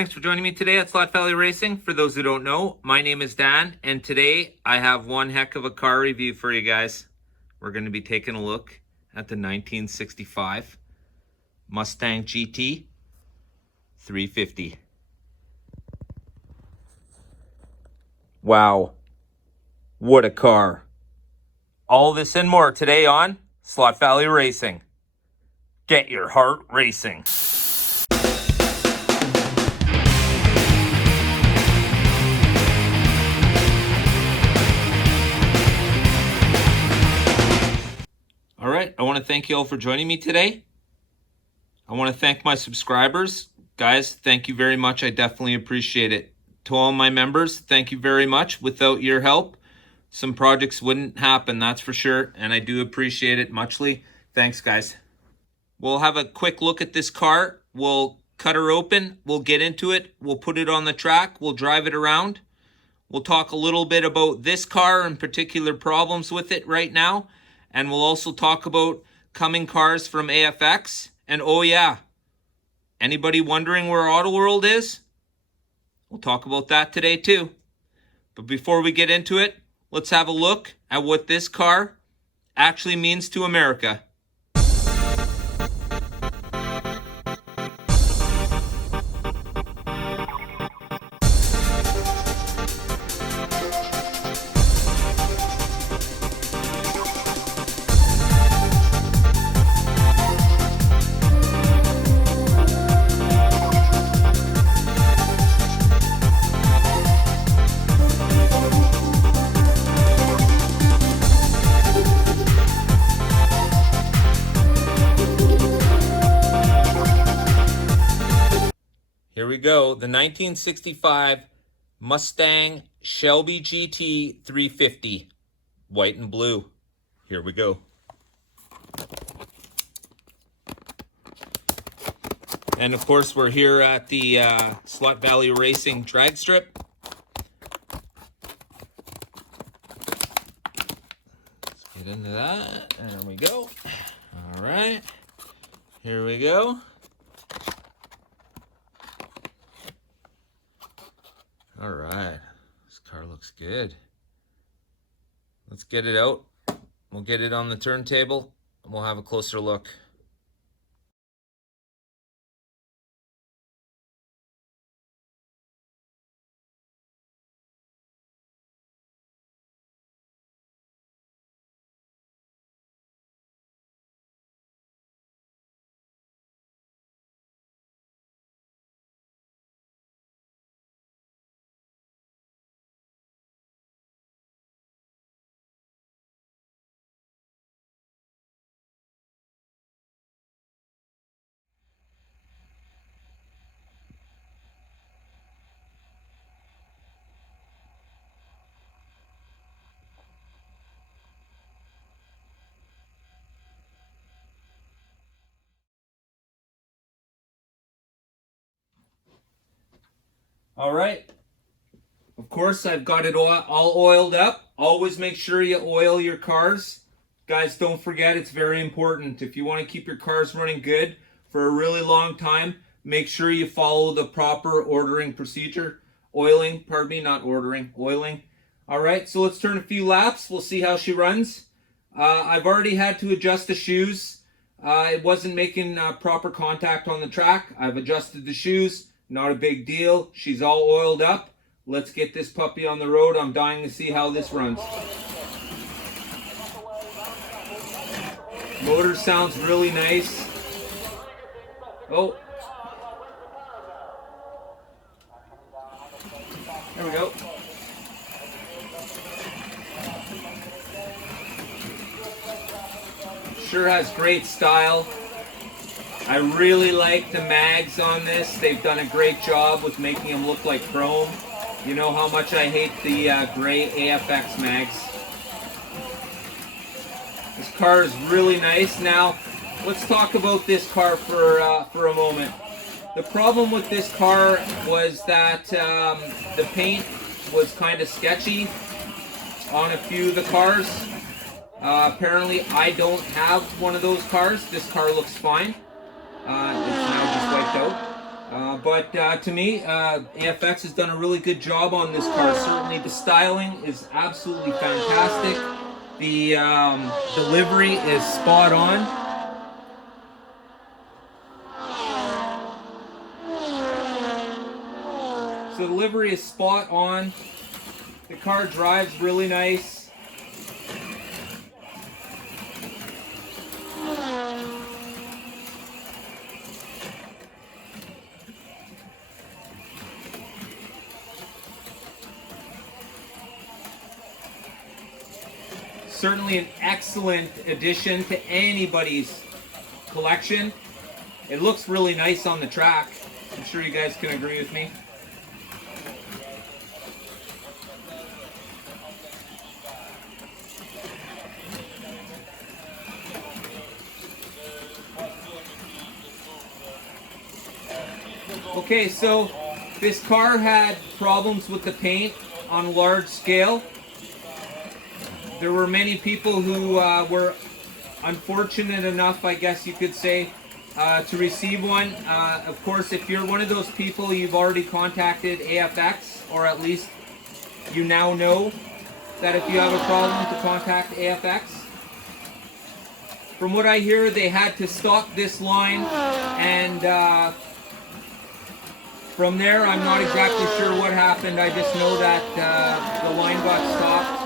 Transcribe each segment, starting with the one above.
Thanks for joining me today at Slot Valley Racing. For those who don't know, my name is Dan, and today I have one heck of a car review for you guys. We're going to be taking a look at the 1965 Mustang GT350. Wow, what a car. All this and more today on Slot Valley Racing. Get your heart racing. All right, I want to thank you all for joining me today. I want to thank my subscribers. Guys, thank you very much. I definitely appreciate it. To all my members, thank you very much. Without your help, some projects wouldn't happen, that's for sure, and I do appreciate it muchly. Thanks, guys. We'll have a quick look at this car. We'll cut her open. We'll get into it. We'll put it on the track. We'll drive it around. We'll talk a little bit about this car and particular problems with it right now. And we'll also talk about coming cars from AFX. And oh yeah, anybody wondering where Auto World is? We'll talk about that today too. But before we get into it, let's have a look at what this car actually means to America. Here we go, the 1965 Mustang Shelby GT350, white and blue. Here we go. And of course, we're here at the Slot Valley Racing drag strip. Let's get into that. There we go. All right, here we go. All right, this car looks good. Let's get it out. We'll get it on the turntable and we'll have a closer look. All right. Of course, I've got it all oiled up. Always make sure you oil your cars. Guys, don't forget, it's very important. If you want to keep your cars running good for a really long time, make sure you follow the proper ordering procedure. Oiling, pardon me, not ordering, oiling. All right, so let's turn a few laps. We'll see how she runs. I've already had to adjust the shoes. It wasn't making proper contact on the track. I've adjusted the shoes. Not a big deal. She's all oiled up. Let's get this puppy on the road. I'm dying to see how this runs. Motor sounds really nice. Oh. There we go. Sure has great style. I really like the mags on this. They've done a great job with making them look like chrome. You know how much I hate the gray AFX mags. This car is really nice. Now, let's talk about this car for a moment. The problem with this car was that the paint was kind of sketchy on a few of the cars. Apparently, I don't have one of those cars. This car looks fine. It's now just wiped out. But to me, AFX has done a really good job on this car. Certainly the styling is absolutely fantastic. The delivery is spot on. So the delivery is spot on. The car drives really nice. Certainly an excellent addition to anybody's collection. It looks really nice on the track. I'm sure you guys can agree with me. Okay, so this car had problems with the paint on a large scale. There were many people who were unfortunate enough, I guess you could say, to receive one. Of course, if you're one of those people, you've already contacted AFX, or at least you now know that if you have a problem to contact AFX. From what I hear, they had to stop this line, and from there, I'm not exactly sure what happened. I just know that the line got stopped.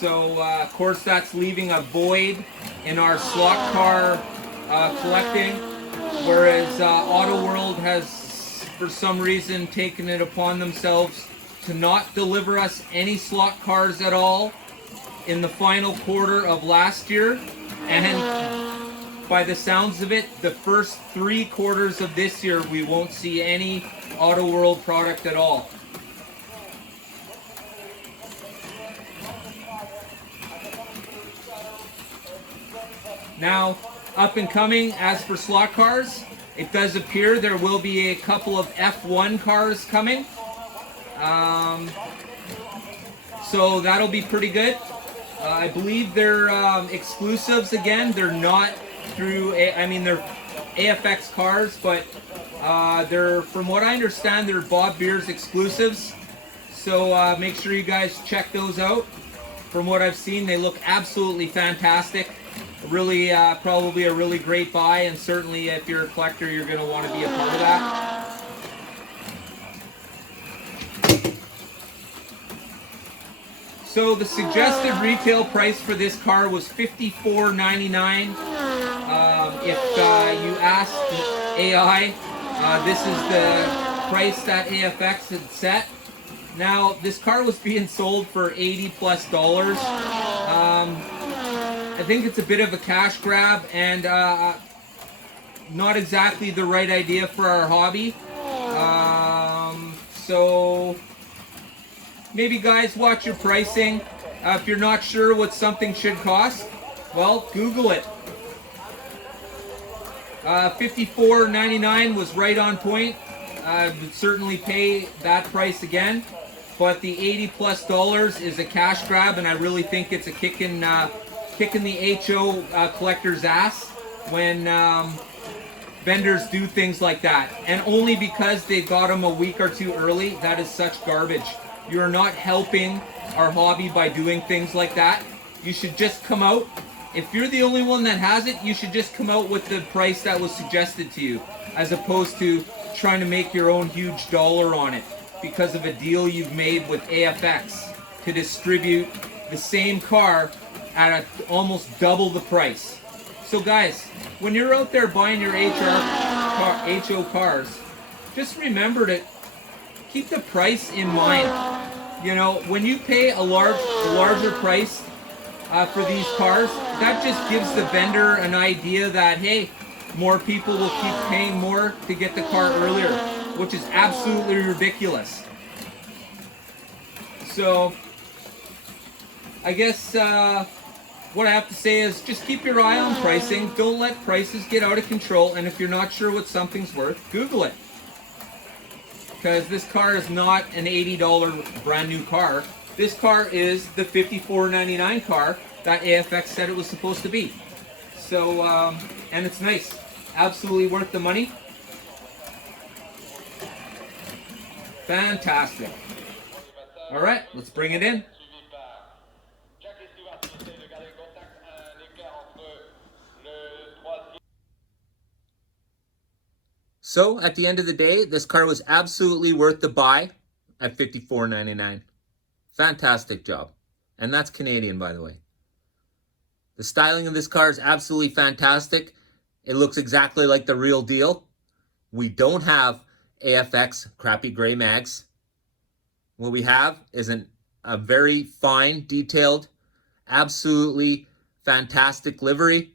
So, of course, that's leaving a void in our slot car collecting, whereas Auto World has, for some reason, taken it upon themselves to not deliver us any slot cars at all in the final quarter of last year. And by the sounds of it, the first 3 quarters of this year, we won't see any Auto World product at all. Now, up and coming, as for slot cars, it does appear there will be a couple of F1 cars coming. So that'll be pretty good. I believe they're exclusives again. They're not through, they're AFX cars, but they're, from what I understand, they're Bob Beers exclusives. So make sure you guys check those out. From what I've seen, they look absolutely fantastic. Really, probably a really great buy, and certainly if you're a collector, you're going to want to be a part of that. So the suggested retail price for this car was $54.99. If you asked AI, this is the price that AFX had set. Now, this car was being sold for $80+ dollars. I think it's a bit of a cash grab, and not exactly the right idea for our hobby. So maybe, guys, watch your pricing. If you're not sure what something should cost, well, Google it. $54.99 was right on point. I would certainly pay that price again, but the $80+ dollars is a cash grab, and I really think it's a kicking the HO collector's ass when vendors do things like that, and only because they got them a week or 2 early. That is such garbage. You're not helping our hobby by doing things like that. You should just come out. If you're the only one that has it, you should just come out with the price that was suggested to you, as opposed to trying to make your own huge dollar on it because of a deal you've made with AFX to distribute the same car at almost double the price. So guys, when you're out there buying your HO cars, just remember to keep the price in mind. You know, when you pay a larger price for these cars, that just gives the vendor an idea that, hey, more people will keep paying more to get the car earlier, which is absolutely ridiculous. So I guess what I have to say is just keep your eye on pricing. Don't let prices get out of control. And if you're not sure what something's worth, Google it. Because this car is not an $80 brand new car. This car is the $54.99 car that AFX said it was supposed to be. So, and it's nice. Absolutely worth the money. Fantastic. All right, let's bring it in. So at the end of the day, this car was absolutely worth the buy at $54.99. Fantastic job. And that's Canadian, by the way. The styling of this car is absolutely fantastic. It looks exactly like the real deal. We don't have AFX crappy gray mags. What we have is a very fine, detailed, absolutely fantastic livery.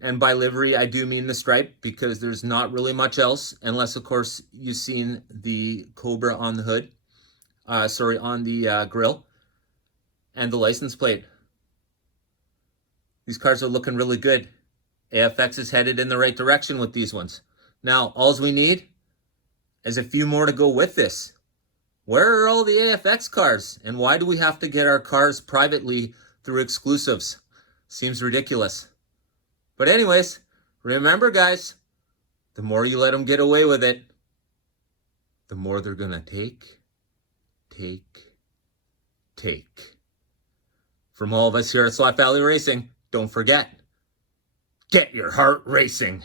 And by livery, I do mean the stripe, because there's not really much else, unless, of course, you've seen the Cobra on the hood. On the grill. And the license plate. These cars are looking really good. AFX is headed in the right direction with these ones. Now, all we need is a few more to go with this. Where are all the AFX cars? And why do we have to get our cars privately through exclusives? Seems ridiculous. But anyways, remember guys, the more you let them get away with it, the more they're gonna take. From all of us here at Slot Valley Racing, don't forget, get your heart racing.